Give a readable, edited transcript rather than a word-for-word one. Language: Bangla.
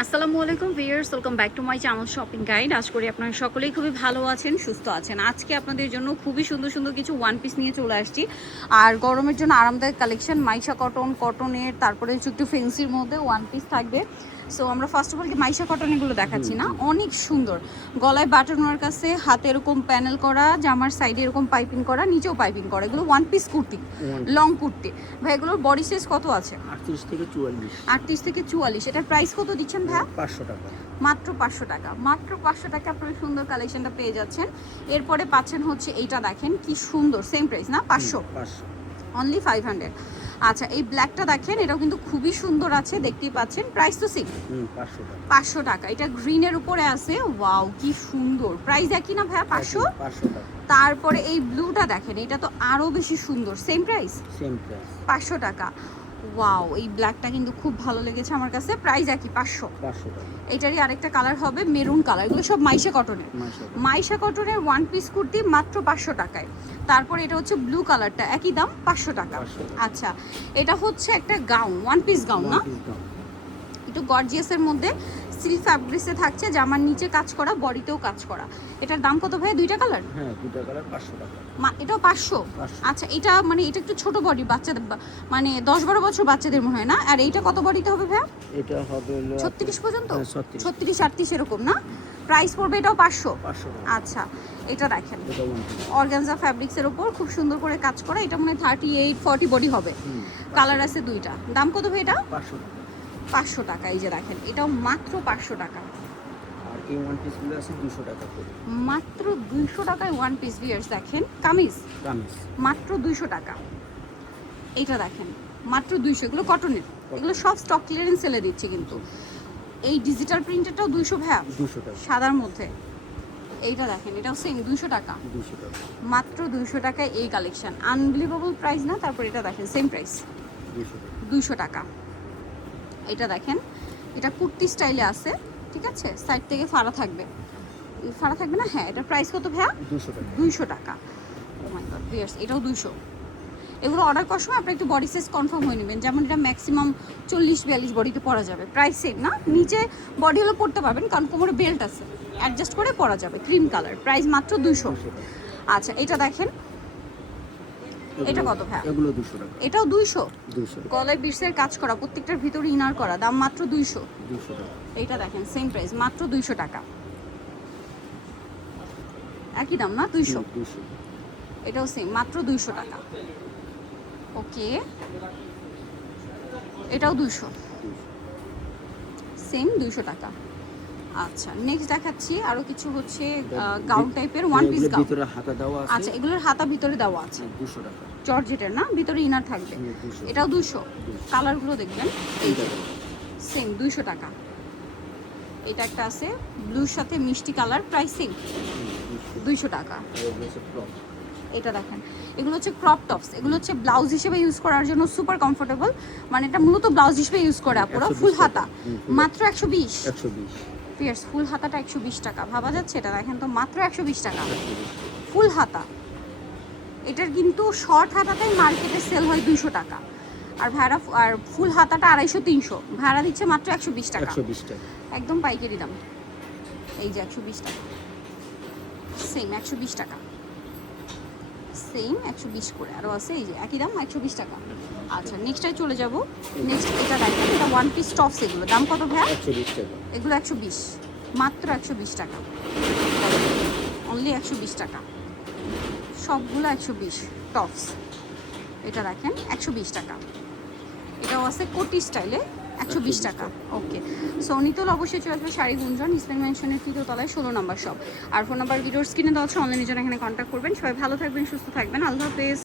আসসালামু আলাইকুম viewers, welcome back to my channel shopping guide. আশা করি আপনারা সকলেই খুবই ভালো আছেন, সুস্থ আছেন। আজকে আপনাদের জন্য খুবই সুন্দর সুন্দর কিছু ওয়ান পিস নিয়ে চলে আসছি। আর গরমের জন্য আরামদায়ক কালেকশন, মাইশা কটনের, তারপরে হচ্ছে একটু ফেন্সির মধ্যে ওয়ান পিস থাকবে। সো আমরা ফার্স্ট অফ অল কি মাইশা কটন এগুলো দেখাচ্ছি না, অনেক সুন্দর। গলায় বাটন ওয়ার কাছে, হাতে এরকম প্যানেল করা, জামার সাইডে এরকম পাইপিং করা, নিচেও পাইপিং করা। এগুলো one piece kurti, long kurti. ভাই এগুলোর বডি সাইজ কত আছে? 38 থেকে 44। 38 থেকে 44। এটার প্রাইস কত দিচ্ছেন ভাই? 500 টাকা। মাত্র 500 টাকা। মাত্র 500 টাকা আপনারা সুন্দর কালেকশনটা পেয়ে যাচ্ছেন। এরপরে পাচ্ছেন হচ্ছে এইটা, দেখেন কি সুন্দর, সেম প্রাইস না, 500 অনলি 500। আচ্ছা, এই ব্ল্যাকটা দেখেন, এটাও কিন্তু খুবই সুন্দর আছে, দেখতেই পাচ্ছেন। প্রাইস তো সেম, 500 টাকা। এটা গ্রিনের উপরে আছে, ওয়াও কি সুন্দর। প্রাইস একই না ভাইয়া? 500 টাকা। তারপরে এই ব্লুটা দেখেন, এটা তো আরো বেশি সুন্দর, সেম প্রাইস 500 টাকা। ওয়াও, এই ব্ল্যাকটা কিন্তু খুব ভালো লেগেছে আমার কাছে। প্রাইস একই, 500 টাকা। এটারই আরেকটা কালার হবে মেরুন কালার। এগুলো সব মাইশা কটনের ওয়ান পিস কুর্তি, মাত্র 500 টাকায়। তারপর এটা হচ্ছে ব্লু কালারটা, একই দাম, 500 টাকা। আচ্ছা, এটা হচ্ছে একটা গাউন, ওয়ান পিস গাউন না, একটু গর্জিয়াসের মধ্যে সিল্ক ফ্যাব্রিক্সে থাকছে, জামার নিচে কাজ করা, বডিতেও কাজ করা। এটার দাম কত ভাই? দুইটা কালার? হ্যাঁ, দুইটা কালার 500 টাকা। এটাও 500? আচ্ছা, এটা মানে এটা একটু ছোট বডি, বাচ্চাদের মানে 10-12 বছর বাচ্চাদের মনে হয় না। আর এইটা কত বডিতে হবে ভাই? এটা হবে 36 পর্যন্ত, 36 38 এরকম না? প্রাইস পড়বে এটাও 500? আচ্ছা, এটা দেখেন অর্গানজা ফ্যাব্রিক্সের উপর খুব সুন্দর করে কাজ করা। এটা মানে 38-40 বডি হবে। কালার আছে দুইটা। দাম কত ভাই এটা? 500 টাকা। এই যে দেখেন, এটাও মাত্র 500 টাকা। আর এই ওয়ান পিস গুলো আছে 200 টাকা করে। মাত্র 200 টাকায় ওয়ান পিস ভিউয়ার্স। দেখেন কামিজ মাত্র 200 টাকা। এইটা দেখেন মাত্র 200। এগুলো কটনের, এগুলো সব স্টক ক্লিয়ারেন্স সেলে দিচ্ছে কিন্তু। এই ডিজিটাল প্রিন্টেরটাও 200 ভাইয়া? 200 টাকা সাদার মধ্যে। এইটা দেখেন, এটাও সেম 200 টাকা। মাত্র 200 টাকায় এই কালেকশন, আনবিলিভেবল প্রাইস না? তারপর এটা দেখেন সেম প্রাইস, 200 টাকা। এটা দেখেন, এটা কুর্তি স্টাইলে আছে, ঠিক আছে, সাইড থেকে ফাড়া থাকবে না? হ্যাঁ, এটা প্রাইস কত ভাইয়া? 200 টাকা। ও মাই গড ভিউয়ার্স, এটাও 200। এগুলো অর্ডার করার সময় আপনি একটু বডি সাইজ কনফার্ম হয়ে নেবেন, যেমন এটা ম্যাক্সিমাম 40-42 বডিতে পরা যাবে। প্রাইস সেম না, নিচে বডি হলো পড়তে পারবেন, কারণ কোমরে বেল্ট আছে, অ্যাডজাস্ট করে পরা যাবে। ক্রিম কালার, প্রাইস মাত্র 200। আচ্ছা, এটা দেখেন, এটা কত ভাই? এগুলো 200 টাকা। এটাও 200। গলায় বিটসের কাজ করা, প্রত্যেকটার ভিতরে ইনার করা, দাম মাত্র 200 টাকা। এইটা দেখেন সেম প্রাইস, মাত্র 200 টাকা। একই দাম না? 200। এটাও সেম, মাত্র 200 টাকা। ওকে, এটাও 200, সেম 200 টাকা। আচ্ছা, নেক্সট দেখাচ্ছি আরো কিছু হচ্ছে গাউন টাইপের ওয়ান পিস গাউন। ভিতরে হাতা দেওয়া আছে। আচ্ছা, এগুলোর হাতা ভিতরে দেওয়া আছে, 200 টাকা। জর্জেটের না, ভিতরে ইনার থাকবে। এটাও 200। কালারগুলো দেখবেন, এইটা সেম 200 টাকা। এটা একটা আছে ব্লুর সাথে মিষ্টি কালার, প্রাইস সেম 200 টাকা। এটা দেখেন, এগুলো হচ্ছে ক্রপ টপস। এগুলো হচ্ছে ব্লাউজ হিসেবে ইউজ করার জন্য সুপার কমফোর্টেবল, মানে এটা মূলত ব্লাউজ হিসেবে ইউজ করে আপুরা। ফুল হাতা মাত্র 120। পিয়ার্স ফুল হাতাটা 120 টাকা, ভাবা যাচ্ছে? এটা দেখেন তো, মাত্র 120 টাকা ফুল হাতা। এটার কিন্তু শর্ট হাতাটাই মার্কেটে সেল হয় 200 টাকা, আর ভাড়া আর ফুল হাতাটা 250-300, ভাড়া দিচ্ছে মাত্র 120 টাকা। একদম পাইকারি দাম। এই যে 120 টাকা, সেম 120 টাকা, সেম 120 করে। আরও আছে এই যে একই দাম, 120 টাকা। আচ্ছা, নেক্সটটায় চলে যাব। নেক্সট এটা দেখেন, এটা ওয়ান পিস টপস। এগুলো দাম কত ভাইয়া? 120 টাকা। এগুলো 120, মাত্র 120 টাকা, অনলি 120 টাকা। সবগুলো 120 টপস। এটা দেখেন 120 টাকা। এটাও আছে কোটি স্টাইলে, 120 টাকা। ওকে, সো নিতল অবশ্যই চলে আসবে শাড়ি গুঞ্জন, ইসলাম মেনশনের 3য় তলায় 16 নম্বর শপ। আর ফোন নাম্বার ভিডিওর স্ক্রিনে দেওয়া আছে, অনলাইনের জন্য এখানে কন্ট্যাক্ট করবেন। সবাই ভালো থাকবেন, সুস্থ থাকবেন, আল্লাহ হাফেজ।